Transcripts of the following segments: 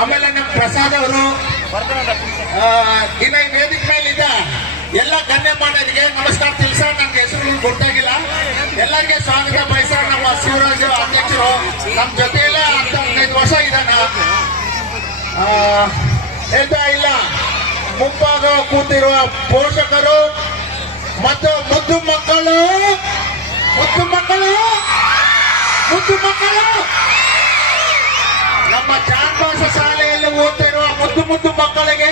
ಆಮೇಲೆ ನಮ್ಮ ಪ್ರಸಾದ್ ಅವರು ದಿನ ಈ ವೇದಿಕೆ ಮೇಲಿದ್ದ ಎಲ್ಲ ಗಣ್ಯಮಾನ್ಯರಿಗೆ ನಮಸ್ಕಾರ ತಿಳಿಸ. ನನ್ಗೆ ಹೆಸರು ಗೊತ್ತಾಗಿಲ್ಲ. ಎಲ್ಲರಿಗೆ ಸ್ವಾಗತ ಬಯಸ. ನಮ್ಮ ಶಿವರಾಜ್ ಅಧ್ಯಕ್ಷರು ನಮ್ಮ ಜೊತೆಯಲ್ಲೇ 15 ವರ್ಷ ಇದ್ದಾನ. ಇಲ್ಲ ಮುಂಭಾಗ ಕೂತಿರುವ ಪೋಷಕರು ಮತ್ತು ಮುದ್ದು ಮಕ್ಕಳು ನಮ್ಮ ಚಾನ್ವಾಸ ಶಾಲೆಯಲ್ಲಿ ಓದ್ತಿರುವ ಮುದ್ದು ಮಕ್ಕಳಿಗೆ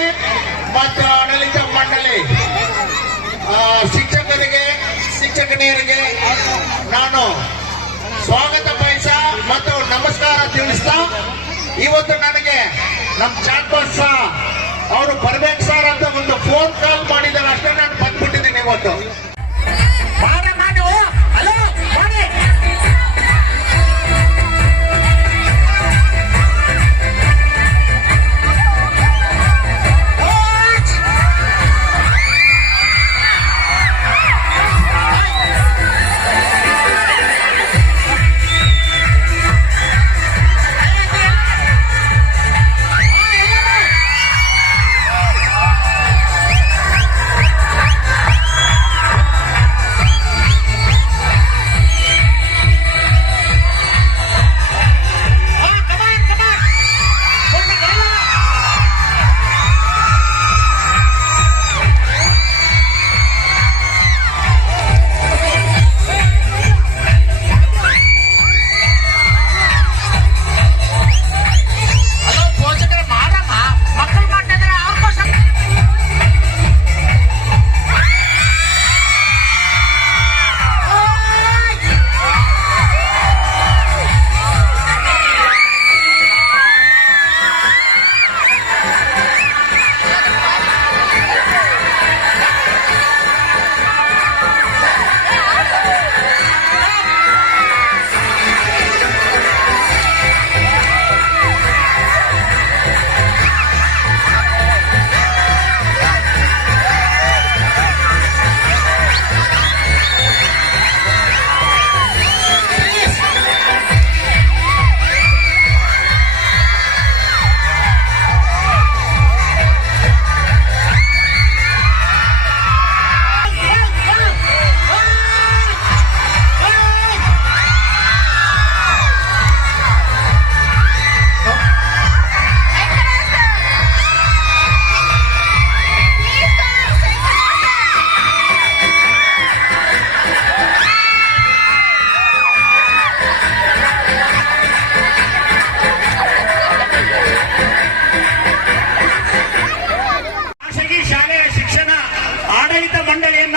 ಮತ್ತು ಆಡಳಿತ ಮಂಡಳಿ ಶಿಕ್ಷಕರಿಗೆ ಶಿಕ್ಷಕನಿಯರಿಗೆ ನಾನು ಸ್ವಾಗತ ಬಯಸ ಮತ್ತು ನಮಸ್ಕಾರ ತಿಳಿಸ್ತಾ, ಇವತ್ತು ನನಗೆ ನಮ್ಮ ಚಾನ್ವಾಸ ಅವರು ಬರ್ಬೇಕು ಸರ್ ಅಂತ ಒಂದು ಫೋನ್ ಕಾಲ್ ಮಾಡಿದ್ದಾರೆ. ಅಷ್ಟೇ ನಾನು ಬಂದ್ಬಿಟ್ಟಿದ್ದೀನಿ ಇವತ್ತು.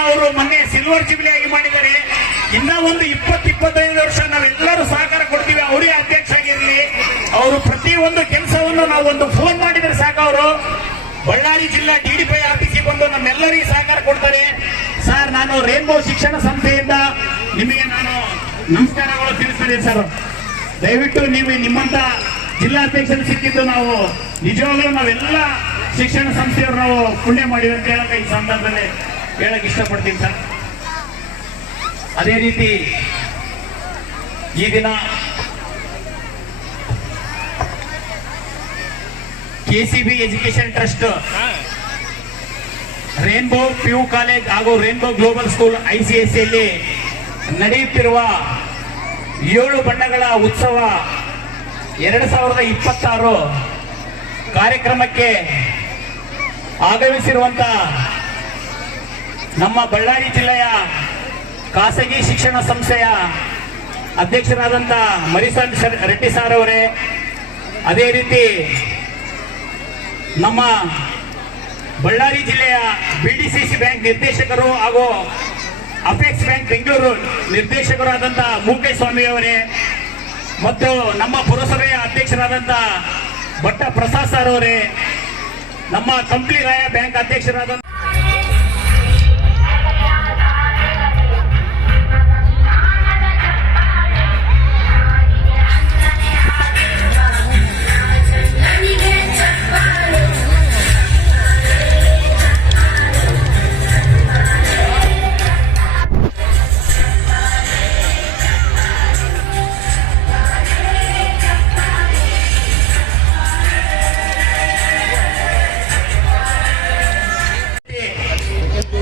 ಅವರು ಮೊನ್ನೆ ಸಿಲ್ವರ್ ಜುಬಿಲಿ ಆಗಿ ಮಾಡಿದ್ದಾರೆ. ಇನ್ನ ಒಂದು 20-25 ವರ್ಷ ನಾವೆಲ್ಲರೂ ಸಹಕಾರ ಕೊಡ್ತೀವಿ. ಅವರೇ ಅಧ್ಯಕ್ಷ ಆಗಿರ್ಲಿ. ಅವರು ಪ್ರತಿ ಒಂದು ಕೆಲಸವನ್ನು ನಾವು ಒಂದು ಫೋನ್ ಮಾಡಿದ್ರೆ ಸಾಕು, ಅವರು ಬಳ್ಳಾರಿ ಜಿಲ್ಲಾ ಡಿಡಿಪಿ ಆಫೀಸಿಗೆ ಬಂದು ನಮ್ಮೆಲ್ಲರಿಗೂ ಸಹಕಾರ ಕೊಡ್ತಾರೆ. ಸರ್, ನಾನು ರೇನ್ಬೋ ಶಿಕ್ಷಣ ಸಂಸ್ಥೆಯಿಂದ ನಿಮಗೆ ನಾನು ನಮಸ್ಕಾರಗಳು ತಿಳಿಸ್ತೇನೆ ಸರ್. ದಯವಿಟ್ಟು ನೀವು ನಿಮ್ಮಂತ ಜಿಲ್ಲಾಧ್ಯಕ್ಷರು ಸಿಕ್ಕಿದ್ದು ನಾವು ನಿಜವಾಗ್ಲೂ ನಾವೆಲ್ಲ ಶಿಕ್ಷಣ ಸಂಸ್ಥೆಯವರು ನಾವು ಪುಣ್ಯ ಮಾಡಿವಿ ಅಂತ ಹೇಳಕ್ ಈ ಸಂದರ್ಭದಲ್ಲಿ ಹೇಳಕ್ ಇಷ್ಟಪಡ್ತೀನಿ ಸರ್. ಅದೇ ರೀತಿ ಈ ದಿನ KCB education trust rainbow PU college ಹಾಗೂ ರೇನ್ಬೋ ಗ್ಲೋಬಲ್ ಸ್ಕೂಲ್ ICSEಯಲ್ಲಿ ನಡೆಯುತ್ತಿರುವ 7 ಬಣ್ಣಗಳ ಉತ್ಸವ 2026 ಕಾರ್ಯಕ್ರಮಕ್ಕೆ ಆಗಮಿಸಿರುವಂತ ನಮ್ಮ ಬಳ್ಳಾರಿ ಜಿಲ್ಲೆಯ ಖಾಸಗಿ ಶಿಕ್ಷಣ ಸಂಸ್ಥೆಯ ಅಧ್ಯಕ್ಷರಾದಂಥ ಮರಿಸನ್ ರೆಡ್ಡಿ ಸಾರ್ ಅವರೇ, ಅದೇ ರೀತಿ ನಮ್ಮ ಬಳ್ಳಾರಿ ಜಿಲ್ಲೆಯ BDCC ಬ್ಯಾಂಕ್ ನಿರ್ದೇಶಕರು ಹಾಗೂ ಅಪೆಕ್ಸ್ ಬ್ಯಾಂಕ್ ಬೆಂಗಳೂರು ನಿರ್ದೇಶಕರಾದಂಥ ಮುಖೇಶ್ ಸ್ವಾಮಿ ಅವರೇ, ಮತ್ತು ನಮ್ಮ ಪುರಸಭೆಯ ಅಧ್ಯಕ್ಷರಾದಂಥ ಭಟ್ಟ ಪ್ರಸಾದ್ ಸರ್ ಅವರೇ, ನಮ್ಮ ಕಂಪ್ಲಿ ರಾಯ ಬ್ಯಾಂಕ್ ಅಧ್ಯಕ್ಷರಾದಂಥ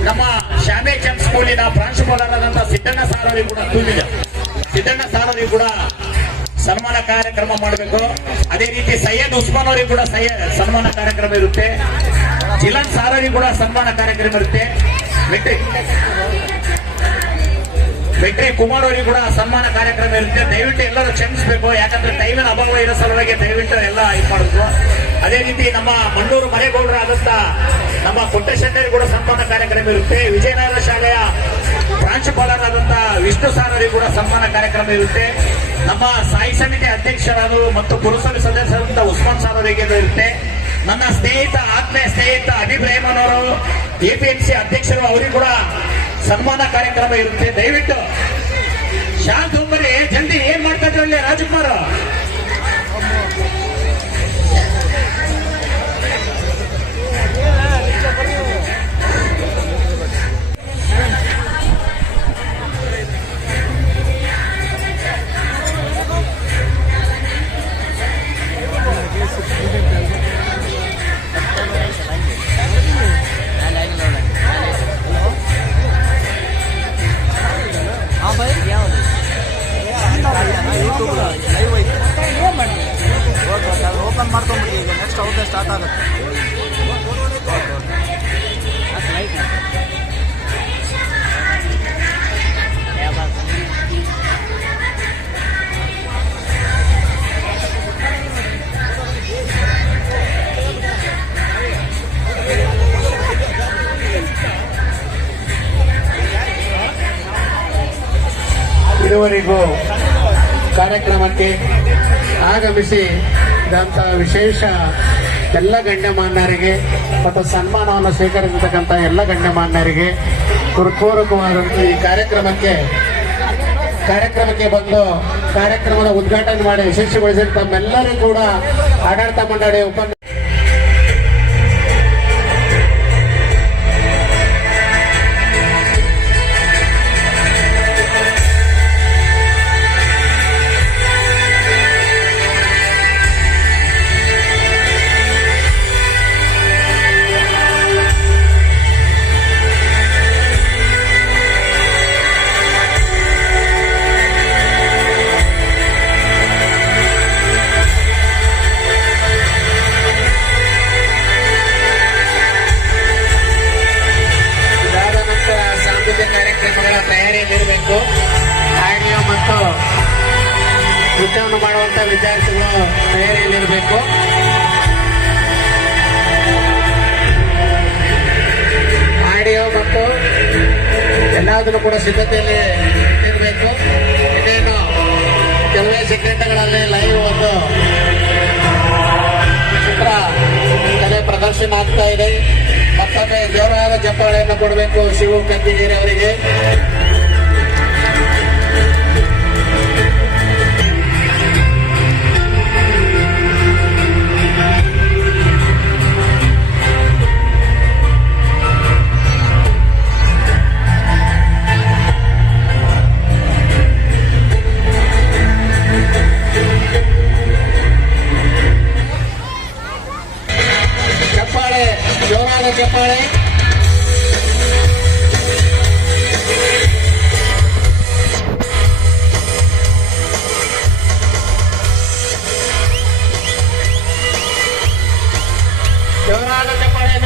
ನಮ್ಮ ಶಾಮೆ ಚಂದ್ ಸ್ಕೂಲಿನ ಪ್ರಾಂಶುಪಾಲರಾದಂತಹ ಸಿದ್ದಣ್ಣ ಸಾರ್ ಅವರಿಗೆ ಕೂಡ ಸಿದ್ದಣ್ಣ ಸಾರ್ ಅವರಿಗೆ ಕೂಡ ಸನ್ಮಾನ ಕಾರ್ಯಕ್ರಮ ಮಾಡಬೇಕು. ಅದೇ ರೀತಿ ಸೈಯದ್ ಉಸ್ಮಾನ್ ಅವರಿಗೆ ಕೂಡ ಸನ್ಮಾನ ಕಾರ್ಯಕ್ರಮ ಇರುತ್ತೆ. ಜಿಲನ್ ಸಾರ್ ಅವರಿಗೆ ಕೂಡ ಸನ್ಮಾನ ಕಾರ್ಯಕ್ರಮ ಇರುತ್ತೆ. ವೆಂಕಟೇ ಕುಮಾರ್ ಅವರಿಗೆ ಕೂಡ ಸನ್ಮಾನ ಕಾರ್ಯಕ್ರಮ ಇರುತ್ತೆ. ದಯವಿಟ್ಟು ಎಲ್ಲರೂ ಕ್ಷಮಿಸಬೇಕು, ಯಾಕಂದ್ರೆ ಟೈಮಿನ ಅಭಾವ ಇರೋ ಸಲುವಾಗಿ ದಯವಿಟ್ಟು ಎಲ್ಲ ಇದು ಮಾಡಬೇಕು. ಅದೇ ರೀತಿ ನಮ್ಮ ಮಂಡೂರು ಮರೇಗೌಡರಾದಂತ ನಮ್ಮ ಕೊಟ್ಟೇಶಣ್ಣರಿಗೆ ಕೂಡ ಸನ್ಮಾನ ಕಾರ್ಯಕ್ರಮ ಇರುತ್ತೆ. ವಿಜಯನಗರ ಶಾಲೆಯ ಪ್ರಾಂಶುಪಾಲರಾದಂತ ವಿಷ್ಣು ಸಾರ್ ಅವರಿಗೆ ಕೂಡ ಸನ್ಮಾನ ಕಾರ್ಯಕ್ರಮ ಇರುತ್ತೆ. ನಮ್ಮ ಸಾಯಿ ಸಮಿತಿ ಅಧ್ಯಕ್ಷರಾದ ಮತ್ತು ಪುರಸಭೆ ಸದಸ್ಯರಾದಂತಹ ಉಸ್ಮಾನ್ ಸಾರ್ ಅವರಿಗೆ ಇರುತ್ತೆ. ನನ್ನ ಆತ್ಮೀಯ ಸ್ನೇಹಿತ ಅಭಿಪ್ರಾಯಮನ್ ಅವರು APMC ಅಧ್ಯಕ್ಷರು, ಅವರಿಗೆ ಕೂಡ ಸನ್ಮಾನ ಕಾರ್ಯಕ್ರಮ ಇರುತ್ತೆ. ದಯವಿಟ್ಟು ಶಾಂತ ಒಬ್ಬರೇ ಜಲ್ದಿ ಏನ್ ಮಾಡ್ತಾ ಇದ್ರಲ್ಲಿ ರಾಜಕುಮಾರ್ ಓಪನ್ ಮಾಡ್ಕೊಂಡ್ಬಿಟ್ಟು ಈಗ ನೆಕ್ಸ್ಟ್ ಅವ್ರದ್ದೇ ಸ್ಟಾರ್ಟ್ ಆಗುತ್ತೆ. ಇದುವರೆಗೂ ಕಾರ್ಯಕ್ರಮಕ್ಕೆ ಆಗಮಿಸಿದಂಥ ವಿಶೇಷ ಎಲ್ಲ ಗಣ್ಯಮಾನ್ಯರಿಗೆ ಮತ್ತು ಸನ್ಮಾನವನ್ನು ಸ್ವೀಕರಿಸತಕ್ಕಂಥ ಎಲ್ಲ ಗಣ್ಯಮಾನ್ಯರಿಗೆ ಹೃತ್ಪೂರ್ವಕವಾದಂಥ ಈ ಕಾರ್ಯಕ್ರಮಕ್ಕೆ ಬಂದು ಕಾರ್ಯಕ್ರಮದ ಉದ್ಘಾಟನೆ ಮಾಡಿ ಯಶಸ್ವಿಗೊಳಿಸಿದ ತಮ್ಮೆಲ್ಲರಿಗೂ ಕೂಡ ಆಡಳಿತ ಮಂಡಳಿ ತಯಾರಿಯಲ್ಲಿರಬೇಕು. ಆಡಿಯೋ ಮತ್ತು ನೃತ್ಯವನ್ನು ಮಾಡುವಂತ ವಿದ್ಯಾರ್ಥಿಗಳು ತಯಾರಿಯಲ್ಲಿರಬೇಕು. ಆಡಿಯೋ ಮತ್ತು ಎಲ್ಲದನ್ನು ಕೂಡ ಸಿದ್ಧತೆಯಲ್ಲಿ ಇರಬೇಕು. ಇನ್ನೇನು ಕೆಲವೇ ಸೆಕೆಂಡ್ಗಳಲ್ಲಿ ಲೈವ್ ಒಂದು ಚಿತ್ರ ಕಲೆ ಪ್ರದರ್ಶನ ಆಗ್ತಾ ಇದೆ. ಮತ್ತೊಮ್ಮೆ ಜೋರಾದ ಚಪ್ಪಾಳೆಯನ್ನು ಕೊಡಬೇಕು ಶಿವು ಕಂದಿಗೇರಿ ಅವರಿಗೆ.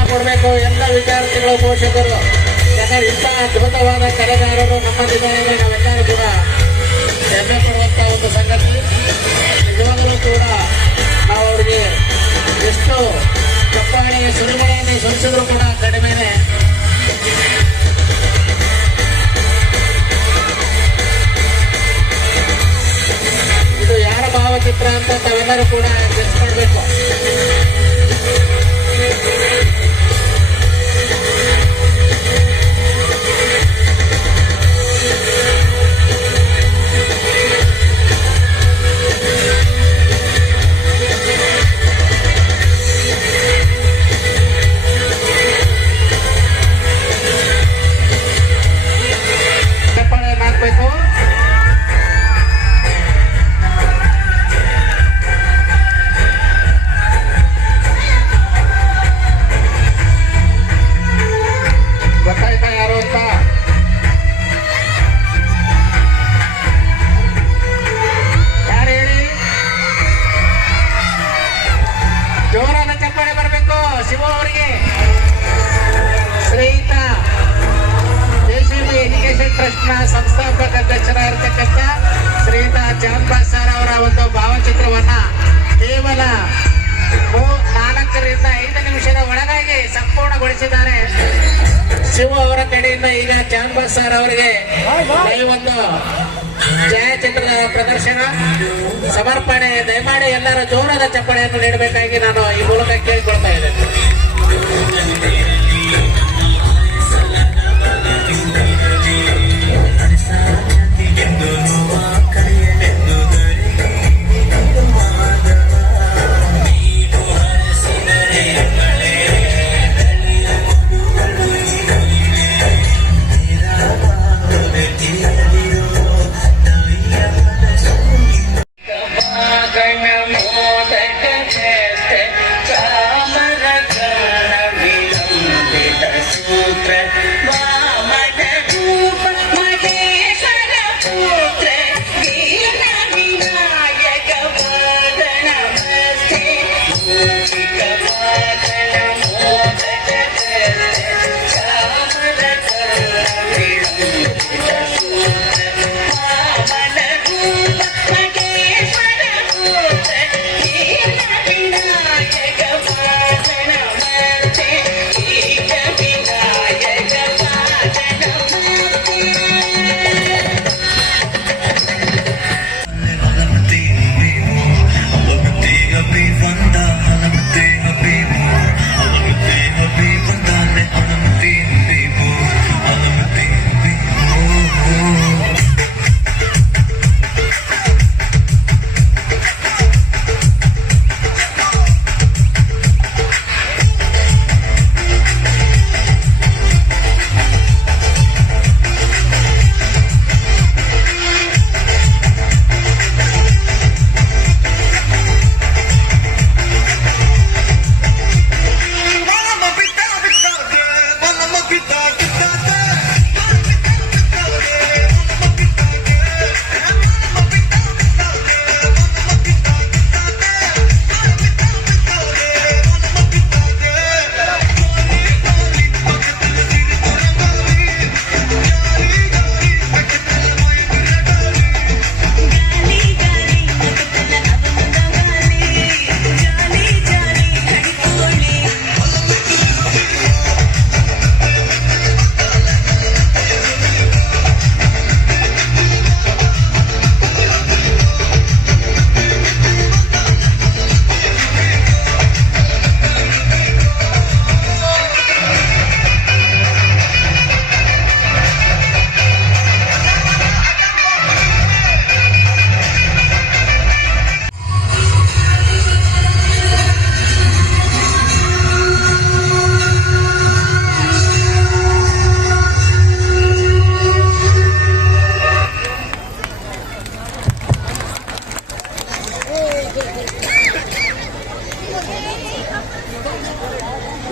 ಪ್ರೋತ್ಸಾಹವನ್ನು ಕೊಡಬೇಕು ಎಲ್ಲ ವಿದ್ಯಾರ್ಥಿಗಳು ಪೋಷಕರು. ಯಾಕಂದ್ರೆ ಇಂಥ ಅದ್ಭುತವಾದ ಕಲೆಗಾರರು ನಮ್ಮಲ್ಲಿದ್ದಾರೆ, ನಾವೆಲ್ಲರೂ ಕೂಡ ಹೆಮ್ಮೆ ಪಡುವಂತ ಒಂದು ಸಂಗತಿ. ನಿಜವಾಗಲೂ ಕೂಡ ನಾವು ಅವರಿಗೆ ಎಷ್ಟು ಚಪ್ಪಾಳೆ ಸುರಿಮಳೆಯನ್ನು ಸುರಿಸಿದ್ರು ಕೂಡ ಕಡಿಮೆನೆ. ಇದು ಯಾರ ಭಾವಚಿತ್ರ ಅಂತ ತಾವೆಲ್ಲರೂ ಕೂಡ ಗೆಸ್ ಮಾಡಬೇಕು. ಗೊತ್ತಾಯ್ತಾ ಯಾರು ಅಂತ? ಯಾರು ಹೇಳಿ? ಜೋರಾದ ಚಪ್ಪಾಳೆ ಬರಬೇಕು ಶಿವ ಅವರಿಗೆ. ಶ್ರೀಯುತ ಜೆಸಿಬಿ ಎಜುಕೇಶನ್ ಟ್ರಸ್ಟ್ ನ ಸಂಸ್ಥಾಪಕ ಅಧ್ಯಕ್ಷರಾಗಿರ್ತಕ್ಕಂಥ ಶ್ರೀಯುತ ಜಾನ್ಬಾಸ್ ಸರ್ ಅವರ ಒಂದು ಭಾವಚಿತ್ರವನ್ನ ಕೇವಲ 4ರಿಂದ 5 ನಿಮಿಷದ ಒಳಗಾಗಿ ಸಂಪೂರ್ಣಗೊಳಿಸಿದ್ದಾರೆ. ಶಿವ ಅವರ ಕಡೆಯಿಂದ ಈಗ ಜಾನ್ಬಾಸ್ ಸರ್ ಅವರಿಗೆ ಈ ಒಂದು ಛಾಯಾಚಿತ್ರದ ಪ್ರದರ್ಶನ ಸಮರ್ಪಣೆ ದಯಮಾಡಿ ಎಲ್ಲರ ಜೋರಾದ ಚಪ್ಪಾಳೆಯನ್ನು ನೀಡಬೇಕಾಗಿ ನಾನು ಈ ಮೂಲಕ ಕೇಳಿಕೊಳ್ತಾ ಇದ್ದೇನೆ.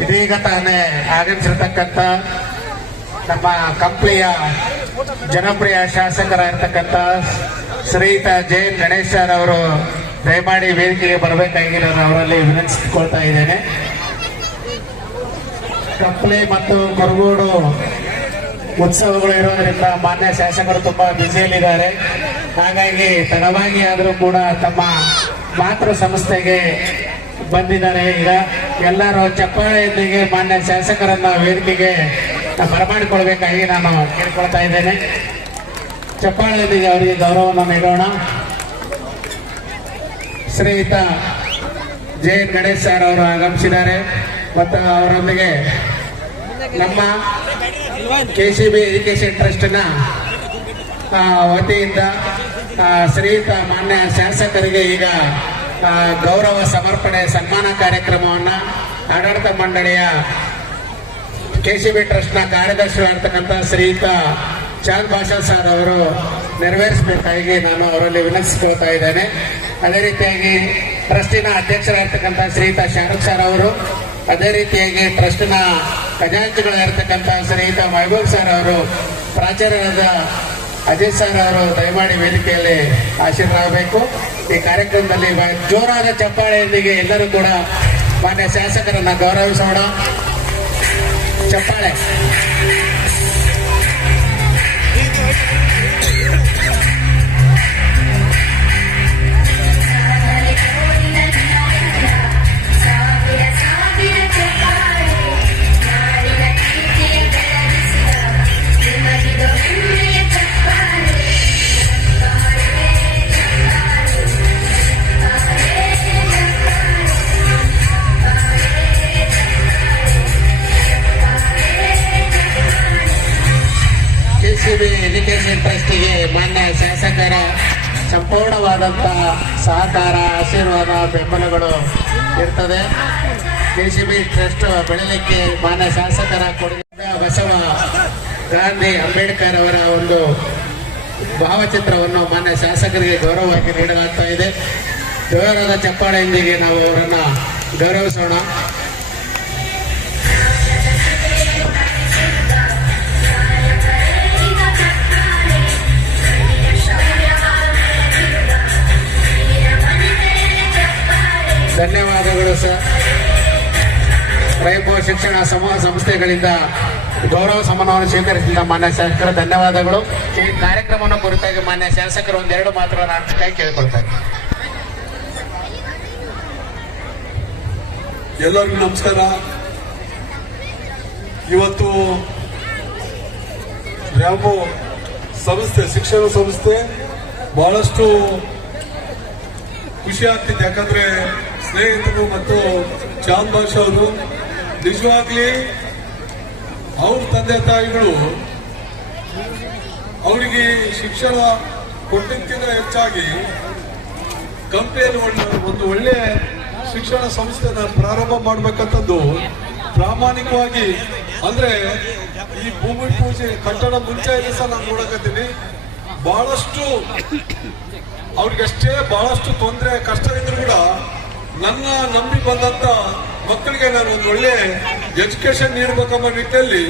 ಇದೀಗ ತಾನೇ ಆಗಮಿಸಿರ್ತಕ್ಕಂಥ ನಮ್ಮ ಕಂಪ್ಲಿಯ ಜನಪ್ರಿಯ ಶಾಸಕರಾಗಿರ್ತಕ್ಕಂಥ ಶ್ರೀಯುತ ಜೆ ಗಣೇಶ್ ಸರ್ ಅವರು ದಯಮಾಡಿ ವೇದಿಕೆಗೆ ಬರಬೇಕಾಗಿ ನಾನು ಅವರಲ್ಲಿ ವಿನಂತಿಸಿಕೊಳ್ತಾ ಇದ್ದೇನೆ. ಕಪ್ಪಲಿ ಮತ್ತು ಕೊರಗೋಡು ಉತ್ಸವಗಳು ಇರೋದ್ರಿಂದ ಮಾನ್ಯ ಶಾಸಕರು ತುಂಬಾ ಬ್ಯುಸಿಯಲ್ಲಿದ್ದಾರೆ. ಹಾಗಾಗಿ ತಡವಾಗಿ ಆದರೂ ಕೂಡ ತಮ್ಮ ಮಾತೃ ಸಂಸ್ಥೆಗೆ ಬಂದಿದ್ದಾರೆ. ಈಗ ಎಲ್ಲರೂ ಚಪ್ಪಾಳೆಯೊಂದಿಗೆ ಮಾನ್ಯ ಶಾಸಕರನ್ನ ವೇದಿಕೆಗೆ ಬರಮಾಡಿಕೊಳ್ಬೇಕಾಗಿ ನಾನು ಕೇಳ್ಕೊಳ್ತಾ ಇದ್ದೇನೆ. ಚಪ್ಪಾಳೆಯೊಂದಿಗೆ ಅವರಿಗೆ ಗೌರವವನ್ನು ನೀಡೋಣ. ಶ್ರೀಯುತ ಜೆ ಗಣೇಶ್ ಸರ್ ಅವರು ಆಗಮಿಸಿದ್ದಾರೆ ಮತ್ತು ಅವರೊಂದಿಗೆ ನಮ್ಮ ಕೆಸಿಬಿ ಎಜುಕೇಶನ್ ಟ್ರಸ್ಟ್ನ ವತಿಯಿಂದ ಶ್ರೀಯುತ ಮಾನ್ಯ ಶಾಸಕರಿಗೆ ಈಗ ಗೌರವ ಸಮರ್ಪಣೆ ಸನ್ಮಾನ ಕಾರ್ಯಕ್ರಮವನ್ನು ಆಡಳಿತ ಮಂಡಳಿಯ ಕೆಸಿಬಿ ಟ್ರಸ್ಟ್ನ ಕಾರ್ಯದರ್ಶಿಯಾಗಿರ್ತಕ್ಕಂಥ ಶ್ರೀಯುತ ಚಾಂದ್ ಭಾಷಾ ಸರ್ ಅವರು ನೆರವೇರಿಸಬೇಕಾಗಿ ನಾನು ಅವರಲ್ಲಿ ವಿನಂತಿಸಿಕೊಳ್ತಾ ಇದ್ದೇನೆ. ಅದೇ ರೀತಿಯಾಗಿ ಟ್ರಸ್ಟಿನ ಅಧ್ಯಕ್ಷರಾಗಿರ್ತಕ್ಕಂಥ ಶ್ರೀಯುತ ಶಾರುಖ್ ಸರ್ ಅವರು, ಅದೇ ರೀತಿಯಾಗಿ ಟ್ರಸ್ಟಿನ ಖಜಾಂಚಿಗಳಾಗಿರ್ತಕ್ಕಂಥ ಶ್ರೀಯುತ ಮಹಬೂಬ್ ಸರ್ ಅವರು, ಪ್ರಾಚಾರ್ಯರಾದ ಅಜಯ್ ಸರ್ ಅವರು ದಯಮಾಡಿ ವೇದಿಕೆಯಲ್ಲಿ ಆಶೀರ್ವಾದಬೇಕು. ಈ ಕಾರ್ಯಕ್ರಮದಲ್ಲಿ ಜೋರಾದ ಚಪ್ಪಾಳೆಯೊಂದಿಗೆ ಎಲ್ಲರೂ ಕೂಡ ಮಾನ್ಯ ಶಾಸಕರನ್ನ ಗೌರವಿಸೋಣ. ಚಪ್ಪಾಳೆ. ಎಜುಕೇಶನ್ ಟ್ರಸ್ಟಿಗೆ ಮಾನ್ಯ ಶಾಸಕರ ಸಂಪೂರ್ಣವಾದಂತಹ ಸಹಕಾರ, ಆಶೀರ್ವಾದ, ಬೆಂಬಲಗಳು ಇರ್ತದೆ. ಕೆಸಿಬಿ ಟ್ರಸ್ಟ್ ಬೆಳೆಯಲಿಕ್ಕೆ ಮಾನ್ಯ ಶಾಸಕರ ಕೊಡುಗೆ ಬಸವ ಗಾಂಧಿ ಅಂಬೇಡ್ಕರ್ ಅವರ ಒಂದು ಭಾವಚಿತ್ರವನ್ನು ಮಾನ್ಯ ಶಾಸಕರಿಗೆ ಗೌರವವಾಗಿ ನೀಡಲಾಗ್ತಾ ಇದೆ. ಜೋರಾದ ಚಪ್ಪಾಳೆಯೊಂದಿಗೆ ನಾವು ಅವರನ್ನು ಗೌರವಿಸೋಣ. ಧನ್ಯವಾದಗಳು ಸರ್. ರೈತ ಶಿಕ್ಷಣ ಸಮೂಹ ಸಂಸ್ಥೆಗಳಿಂದ ಗೌರವ ಸಮ್ಮಾನವನ್ನು ಸ್ವೀಕರಿಸಿದ ಮಾನ್ಯ ಶಾಸಕರು ಧನ್ಯವಾದಗಳು. ಈ ಕಾರ್ಯಕ್ರಮವನ್ನು ಕುರಿತಾಗಿ ಮಾನ್ಯ ಶಾಸಕರು ಒಂದೆರಡು ಮಾತುಗಳನ್ನು ಆಡ್ಲಿಕ್ಕೆ ಕೇಳಿಕೊಳ್ತಾರೆ. ಎಲ್ಲರಿಗೂ ನಮಸ್ಕಾರ. ಇವತ್ತು ರ್ಯಾಮೋ ಸಂಸ್ಥೆ, ಶಿಕ್ಷಣ ಸಂಸ್ಥೆ ಬಹಳಷ್ಟು ಖುಷಿ ಆಗ್ತಿದೆ. ಯಾಕಂದ್ರೆ ಸ್ನೇಹಿತರು ಮತ್ತು ಚಾಂದ್ ಭಾಷಾ ಅವರು ನಿಜವಾಗ್ಲಿ ಅವ್ರ ತಂದೆ ತಾಯಿಗಳು ಅವರಿಗೆ ಶಿಕ್ಷಣ ಕೊಟ್ಟಿದ್ದಕ್ಕಿಂತ ಹೆಚ್ಚಾಗಿ ಕಂಪನಿಯಲ್ಲಿ ಒಂದು ಒಳ್ಳೆ ಶಿಕ್ಷಣ ಸಂಸ್ಥೆನ ಪ್ರಾರಂಭ ಮಾಡ್ಬೇಕಂತಂದು ಪ್ರಾಮಾಣಿಕವಾಗಿ, ಅಂದ್ರೆ ಈ ಭೂಮಿ ಪೂಜೆ ಕಟ್ಟಡ ಮುಂಚೆ ಸಹ ನಾನು ನೋಡಕತ್ತೀನಿ. ಬಹಳಷ್ಟು ಅವ್ರಿಗಷ್ಟೇ ಬಹಳಷ್ಟು ತೊಂದರೆ ಕಷ್ಟವಿದ್ರು ಕೂಡ ನನ್ನ ನಂಬಿ ಬಂದಂತ ಮಕ್ಕಳಿಗೆ ನಾನು ಒಂದು ಒಳ್ಳೆ ಎಜುಕೇಶನ್ ನೀಡಬೇಕೆಂಬ ನಿಟ್ಟಿನಲ್ಲಿ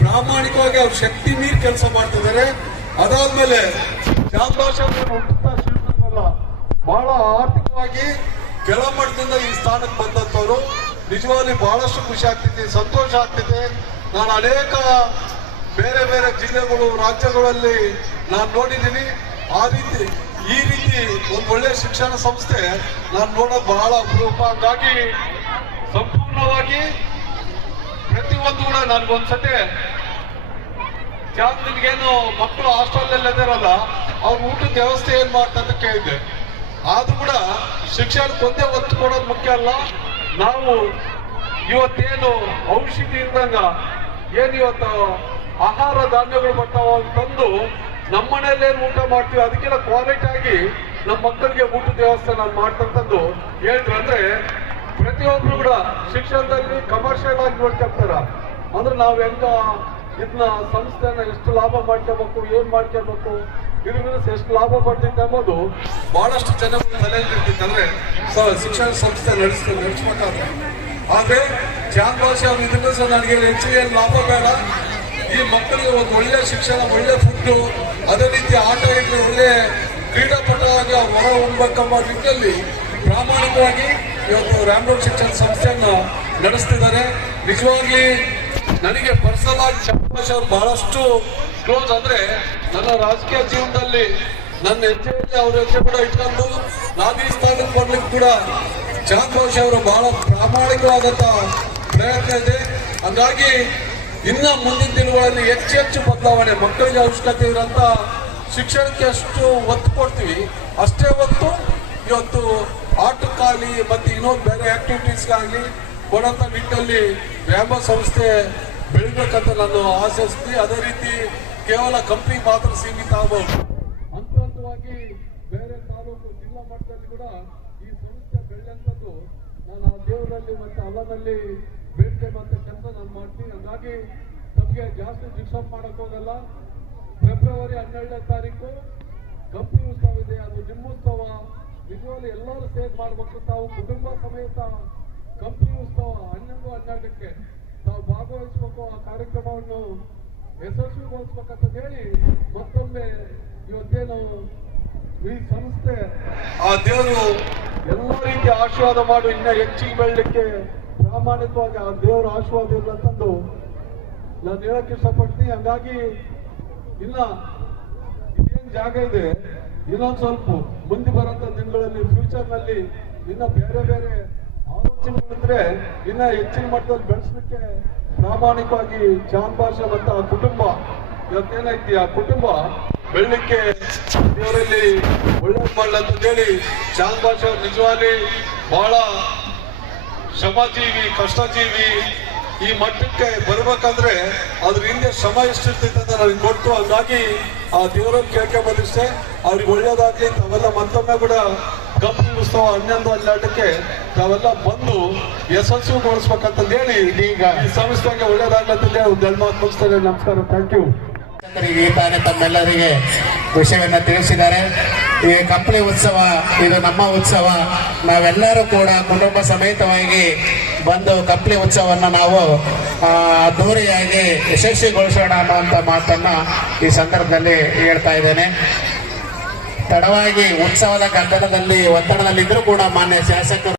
ಪ್ರಾಮಾಣಿಕವಾಗಿ ಅವ್ರ ಶಕ್ತಿ ಮೀರಿ ಕೆಲಸ ಮಾಡ್ತಿದ್ದಾರೆ. ಅದಾದ್ಮೇಲೆ ಚಾಂದ್ ಭಾಷಾ ಶಿಲ್ಪಲ್ಲ ಬಹಳ ಆರ್ಥಿಕವಾಗಿ ಕೆಳಮಟ್ಟದಿಂದ ಈ ಸ್ಥಾನಕ್ಕೆ ಬಂದಂತವ್ರು. ನಿಜವಾಗ್ಲೂ ಬಹಳಷ್ಟು ಖುಷಿ ಆಗ್ತಿದೆ, ಸಂತೋಷ ಆಗ್ತಿದೆ. ನಾನು ಅನೇಕ ಬೇರೆ ಬೇರೆ ಜಿಲ್ಲೆಗಳು, ರಾಜ್ಯಗಳಲ್ಲಿ ನಾನು ನೋಡಿದ್ದೀನಿ. ಈ ರೀತಿ ಒಂದು ಒಳ್ಳೆ ಶಿಕ್ಷಣ ಸಂಸ್ಥೆ ನಾನು ನೋಡೋದು ಬಹಳ ಅಪರೂಪ. ಹಾಗಾಗಿ ಸಂಪೂರ್ಣವಾಗಿ ಪ್ರತಿಯೊಂದು ಕೂಡ ನನ್ಗೊಂದ್ಸತಿ ನಿಮ್ಗೇನು ಮಕ್ಕಳು ಹಾಸ್ಟೆಲ್ ಇದಾರಲ್ಲ, ಅವ್ರ ಊಟದ ವ್ಯವಸ್ಥೆ ಏನ್ ಮಾಡ್ತಾ ಅಂತ ಕೇಳಿದ್ದೆ. ಆದ್ರೂ ಕೂಡ ಶಿಕ್ಷಣಕ್ಕೊಂದೇ ಒತ್ತು ಕೊಡೋದು ಮುಖ್ಯ ಅಲ್ಲ. ನಾವು ಇವತ್ತೇನು ಔಷಧಿ ಇಲ್ದಂಗ ಏನ್ ಇವತ್ತು ಆಹಾರ ಧಾನ್ಯಗಳು ಬರ್ತಾವ ಅಂತಂದು ನಮ್ಮ ಮನೆಯಲ್ಲೇನು ಊಟ ಮಾಡ್ತೀವಿ ಅದಕ್ಕೆಲ್ಲ ಕ್ವಾಲಿಟಿ ಆಗಿ ನಮ್ಮ ಮಕ್ಕಳಿಗೆ ಊಟದ ವ್ಯವಸ್ಥೆ ನಾನು ಮಾಡ್ತಂತಂದು ಹೇಳಿದ್ರು. ಅಂದ್ರೆ ಪ್ರತಿಯೊಬ್ರು ಕೂಡ ಶಿಕ್ಷಣದಲ್ಲಿ ಕಮರ್ಷಿಯಲ್ ಆಗಿ ನೋಡ್ಕೊಳ್ತಾರ. ಅಂದ್ರೆ ನಾವ್ ಹೆಂಗ ಇದನ್ನ ಸಂಸ್ಥೆನ ಎಷ್ಟು ಲಾಭ ಮಾಡ್ಕೋಬೇಕು, ಏನ್ ಮಾಡ್ಕೋಬೇಕು, ಇದರಿಂದ ಎಷ್ಟು ಲಾಭ ಪಡ್ತೈತೆ ಅನ್ನೋದು ಬಹಳಷ್ಟು ಜನಗಳು ತಲೆಯಲ್ಲಿ ಇರ್ತಿತ್ತು. ಅಂದ್ರೆ ಶಿಕ್ಷಣ ಸಂಸ್ಥೆ ನಡೆಸ್ಬೇಕಾದ್ರೆ ಆದ್ರೆ ಚಾಂದ್ ಭಾಷೆ ಅವ್ರು ಇದರಿಂದ ಸಹ ನನಗೆ ಹೆಚ್ಚು ಏನು ಲಾಭ ಬೇಡ, ಈ ಮಕ್ಕಳಿಗೆ ಒಂದು ಒಳ್ಳೆ ಶಿಕ್ಷಣ, ಒಳ್ಳೆ ಫುಡ್, ಅದೇ ರೀತಿ ಆಟ ಇಟ್ಟು ಒಳ್ಳೆ ಕ್ರೀಡಾಪಟುವಾಗಿ ಹೊರ ಹೊಂದಬೇಕೆಂಬ ನಿಟ್ಟಿನಲ್ಲಿ ಪ್ರಾಮಾಣಿಕವಾಗಿ ಇವತ್ತು ರ್ಯಾಮ್ ರೋಡ್ ಶಿಕ್ಷಣ ಸಂಸ್ಥೆಯನ್ನ ನಡೆಸ್ತಿದ್ದಾರೆ. ನಿಜವಾಗಿ ನನಗೆ ಪರ್ಸನಲ್ ಆಗಿ ಚಾಮರಾಜ್ ಅವರು ಬಹಳಷ್ಟು ಕ್ಲೋಸ್. ಅಂದ್ರೆ ನನ್ನ ರಾಜಕೀಯ ಜೀವನದಲ್ಲಿ ನನ್ನ ಹೆಜ್ಜೆಯಲ್ಲಿ ಅವ್ರ ಹೆಜ್ಜೆ ಕೂಡ ಇಟ್ಕೊಂಡು ನಾನು ಈ ಸ್ಥಾನಕ್ಕೆ ಬರ್ಲಿಕ್ಕೆ ಕೂಡ ಚಾಮರಾಜ್ ಅವರು ಬಹಳ ಪ್ರಾಮಾಣಿಕವಾದಂತ ಪ್ರಯತ್ನ ಇದೆ. ಹಾಗಾಗಿ ಇನ್ನ ಮುಂದಿನ ದಿನಗಳಲ್ಲಿ ಹೆಚ್ಚು ಬದಲಾವಣೆ, ಮಕ್ಕಳಿಗೆ ಅವಶ್ಯಕತೆ ಇರೋಂಥ ಶಿಕ್ಷಣಕ್ಕೆ ಅಷ್ಟು ಒತ್ತು ಕೊಡ್ತೀವಿ, ಅಷ್ಟೇ ಒತ್ತು ಇವತ್ತು ಆಟಕ್ಕಾಗಲಿ ಮತ್ತೆ ಇನ್ನೊಂದು ಬೇರೆ ಆಕ್ಟಿವಿಟೀಸ್ಗಾಗಲಿ ಕೊಡಂತ ನಿಟ್ಟಿನಲ್ಲಿ ವ್ಯಾಯಾಮ ಸಂಸ್ಥೆ ಬೆಳಿಬೇಕಂತ ನಾನು ಆಶಿಸ್ತೀನಿ. ಅದೇ ರೀತಿ ಕೇವಲ ಕಂಪ್ನಿ ಮಾತ್ರ ಸೀಮಿತ ಆಗಬಹುದು, ಹಂತವಾಗಿ ಬೇರೆ ತಾಲೂಕು ಜಿಲ್ಲಾ ಮಟ್ಟದಲ್ಲಿ ಕೂಡ ಈ ಸಂಸ್ಥೆ ಬೆಳೆಯಂಥದ್ದು ನಾನು ಆ ದೇವರಲ್ಲಿ ಮತ್ತೆ ಅಲ್ಲನಲ್ಲಿ ಬೇಡಿಕೆ ಮತ್ತೆ ಕೆಲಸ ನಾನು ಮಾಡ್ತೀನಿ. ಹಾಗಾಗಿ ನಮಗೆ ಜಾಸ್ತಿ ಡಿಸ್ಟರ್ಬ್ ಮಾಡಕ್ ಹೋಗಲ್ಲ. ಫೆಬ್ರವರಿ 12ನೇ ತಾರೀಕು ಕಂಪ್ನಿ ಉತ್ಸವ ಇದೆ, ಅದು ನಿಮ್ಮೋತ್ಸವ. ನಿಜವಾಗ್ಲೂ ಎಲ್ಲರೂ ಸೇರ್ ಮಾಡ್ಬೇಕು. ತಾವು ಕುಟುಂಬ ಸಮೇತ ಕಂಪ್ನಿ ಉತ್ಸವ 11-12ಕ್ಕೆ ತಾವು ಭಾಗವಹಿಸಬೇಕು. ಆ ಕಾರ್ಯಕ್ರಮವನ್ನು ಯಶಸ್ವಿಗೊಳಿಸ್ಬೇಕಂತ ಹೇಳಿ ಮತ್ತೊಮ್ಮೆ ಇವತ್ತೇನು ಈ ಸಂಸ್ಥೆ ಆ ದೇವರು ಎಲ್ಲ ರೀತಿಯ ಆಶೀರ್ವಾದ ಮಾಡಿ ಇನ್ನ ಹೆಚ್ಚಿಗೆ ಬೆಳಲಿಕ್ಕೆ ಪ್ರಾಮಾಣಿಕವಾಗಿ ಆ ದೇವರ ಆಶೀರ್ವಾದ ಇರಲಂತಂದು ನಾನು ಹೇಳಕ್ ಇಷ್ಟಪಡ್ತೀನಿ. ಹಂಗಾಗಿ ಇನ್ನ ಇದೇನ್ ಜಾಗ ಇದೆ, ಇನ್ನೊಂದು ಸ್ವಲ್ಪ ಮುಂದೆ ಬರೋಂಥ ದಿನಗಳಲ್ಲಿ ಫ್ಯೂಚರ್ ನಲ್ಲಿ ಇನ್ನ ಬೇರೆ ಬೇರೆ ಆಲೋಚನೆಗಳಿದ್ರೆ ಇನ್ನ ಹೆಚ್ಚಿನ ಮಟ್ಟದಲ್ಲಿ ಬೆಳೆಸಲಿಕ್ಕೆ ಪ್ರಾಮಾಣಿಕವಾಗಿ ಚಾಮರಾಜ ಮತ್ತು ಆ ಕುಟುಂಬ ಇವತ್ತೇನೈತಿ ಆ ಕುಟುಂಬ ಬೆಳಲಿಕ್ಕೆ ದೇವರಲ್ಲಿ ಒಳ್ಳೇದು ಮಾಡಲಂತ ಹೇಳಿ ಚಾಮರಾಜ ನಿಜವಾಗಿ ಬಹಳ ಶ್ರಮಜೀವಿ, ಕಷ್ಟಜೀವಿ. ಈ ಮಟ್ಟಕ್ಕೆ ಬರ್ಬೇಕಂದ್ರೆ ಅದ್ರ ಹಿಂದೆ ಶ್ರಮ ಎಷ್ಟಿರ್ತೈತೆ ಅಂತ ನನಗೆ ಗೊತ್ತು. ಹಂಗಾಗಿ ಆ ದೇವರಲ್ಲಿ ಕೇಳ್ಕೊಂಬಂದಿಷ್ಟೇ ಅವ್ರಿಗೆ ಒಳ್ಳೇದಾಗ್ಲಿ. ತಾವೆಲ್ಲ ಮತ್ತೊಮ್ಮೆ ಕೂಡ ಕಂಪ್ನಿ ಉತ್ಸವ 11-12ಕ್ಕೆ ತಾವೆಲ್ಲ ಬಂದು ಯಶಸ್ವಿಗೊಳಿಸ್ಬೇಕಂತ ಹೇಳಿ ಈಗ ಈ ಸಂಸ್ಥೆಗೆ ಒಳ್ಳೇದಾಗ್ಲಿ ಅಂತಂದ್ರೆ ಒಂದು ಮಾತು ಮುಗಿಸ್ತಾರೆ. ನಮಸ್ಕಾರ, ಥ್ಯಾಂಕ್ ಯು. ಈ ತಾನೇ ತಮ್ಮೆಲ್ಲರಿಗೆ ವಿಷಯವನ್ನ ತಿಳಿಸಿದ್ದಾರೆ. ಈ ಕಂಪ್ನಿ ಉತ್ಸವ ಇದು ನಮ್ಮ ಉತ್ಸವ. ನಾವೆಲ್ಲರೂ ಕೂಡ ಕುಟುಂಬ ಸಮೇತವಾಗಿ ಬಂದು ಕಂಪ್ನಿ ಉತ್ಸವವನ್ನು ನಾವು ಅದ್ದೂರಿಯಾಗಿ ಯಶಸ್ವಿಗೊಳಿಸೋಣ ಅನ್ನುವಂಥ ಮಾತನ್ನ ಈ ಸಂದರ್ಭದಲ್ಲಿ ಹೇಳ್ತಾ ಇದ್ದೇನೆ. ತಡವಾಗಿ ಉತ್ಸವದ ಗದ್ದಲದಲ್ಲಿ ಒತ್ತಡದಲ್ಲಿದ್ದರೂ ಕೂಡ ಮಾನ್ಯ ಶಾಸಕರು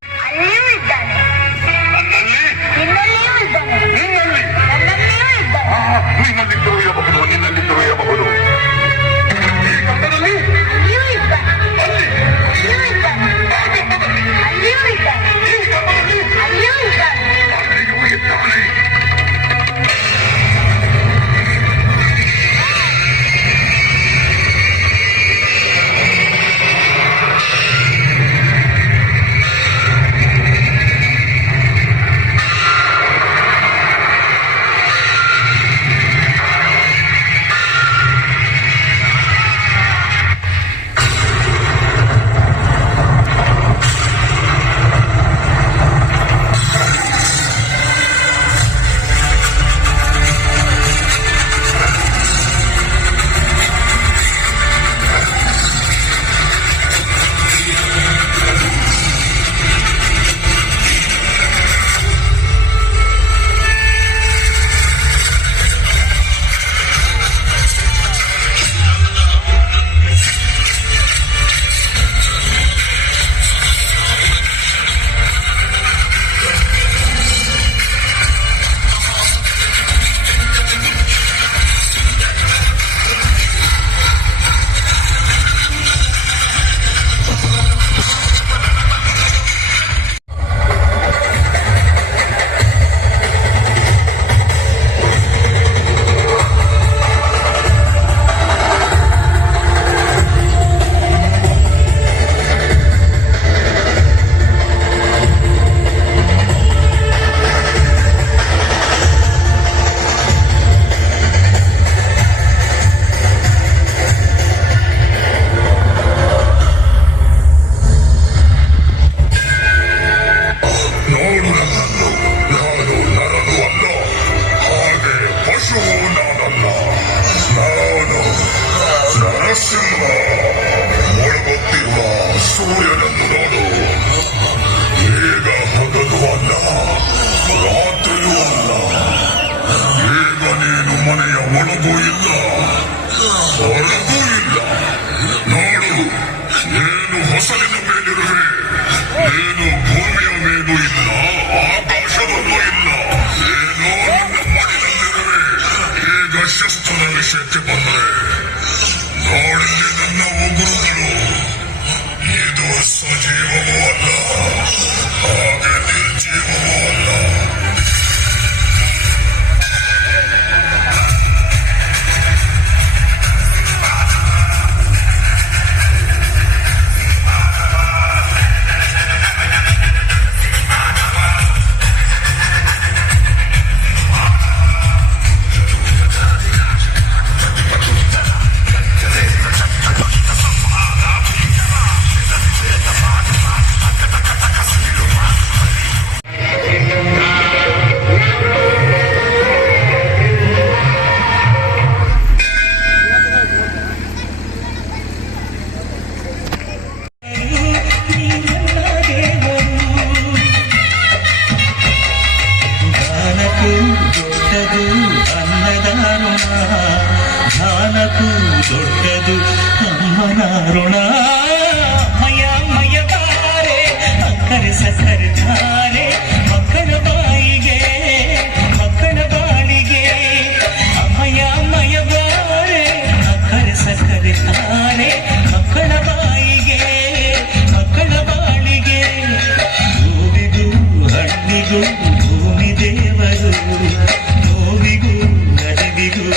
ದೊಡ್ಡದು ಅಮ್ಮನ ಋಣ ಮಯ ಮಯ ತಾರೆ ಅಕ್ಕರೆ ಸಕ್ಕರೆ ತಾರೆ ಮಕ್ಕಳ ಬಾಯಿಗೆ ಮಕ್ಕಳ ಬಾಳಿಗೆ ಅಮ್ಮಯ ಮಯ ಬಾರೆ ಅಕ್ಕರೆ ಸಕ್ಕರೆ ತಾರೆ ಮಕ್ಕಳ ಬಾಯಿಗೆ ಮಕ್ಕಳ ಬಾಳಿಗೆ ಹೂವಿಗೂ ಹಣ್ಣಿಗೂ ಭೂಮಿ ದೇವರು ನೋವಿಗೂ ನದಿವಿಗೂ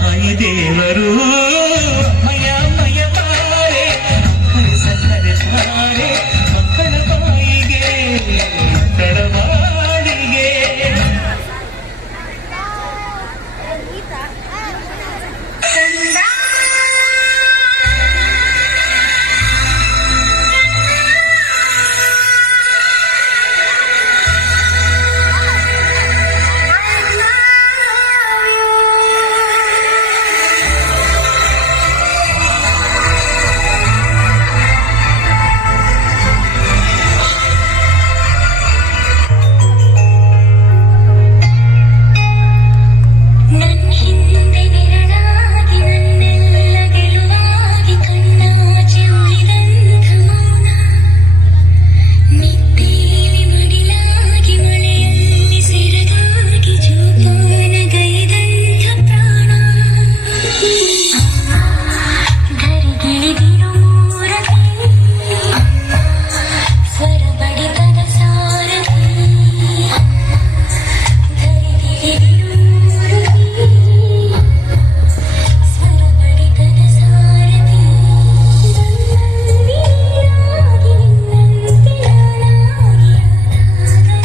ತಾಯಿ ದೇವರು ಮಯ ಮಯ ತಾರೆ ಅಕ್ಕರೆ ಸಕ್ಕರೆ ತಾರೆ ಮಕ್ಕಳ ಬಾಯಿಗೆ ಮಕ್ಕಳ ಬಾಳಿಗೆ ನನ್ನ ಹಿಂದೆ ನೆರಳಾಗಿ ನನ್ನೆಲ್ಲ ಗೆಲುವಾಗಿ ಕಣ್ಣಾಚೆ ಉಳಿದಂಥ ಮೌನ ನಿದ್ದೆಯಲ್ಲಿ ಮಡಿಲಾಗಿ ಮಳೆಯಲ್ಲಿ ಸೆರಗಾಗಿ ಜೋಪಾನಗೈದಂಥ ಪ್ರಾಣ ಧರಿಗಿಳಿದಿರು ಮೂರತಿ ಸ್ವರ ಬಡಿತದ ಸಾರಥಿ ಧರಿಗಿಳಿದಿರು ಮೂರತಿ ಸ್ವರ ಬಡಿತದ ಸಾರಥಿ ನನ್ನಂದಿಯಾಗಿ ನಿನ್ನಂತೆ ನಾನಾಗಿ ಆದಾಗ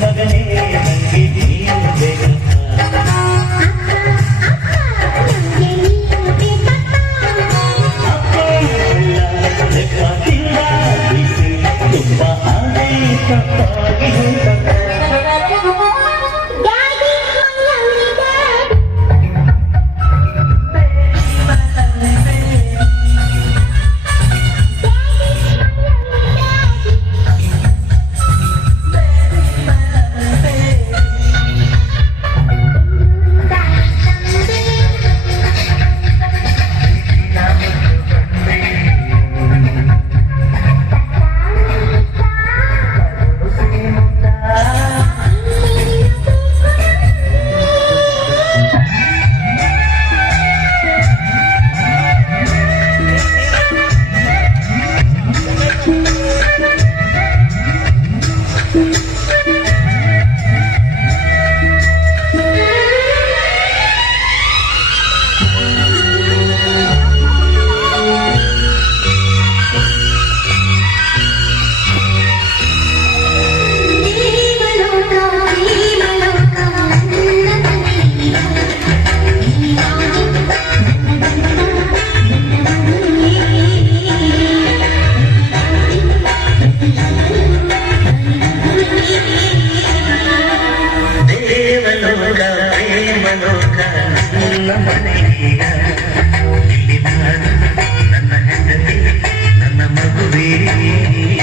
ಮಗನೇ ನಂಗೆ ನೀನು ಬೇಕಪ್ಪ ಅಪ್ಪ ಎಲ್ಲ ಲೆಕ್ಕದಿಂದ ಬಿಸಿ ತುಂಬ ಆನೆ ತಪ್ಪಾಗಿ ಹೋಗಪ್ಪ ನನ್ನ ಹೆಂಡತಿ ನನ್ನ ಮಗುವೆ ನೀ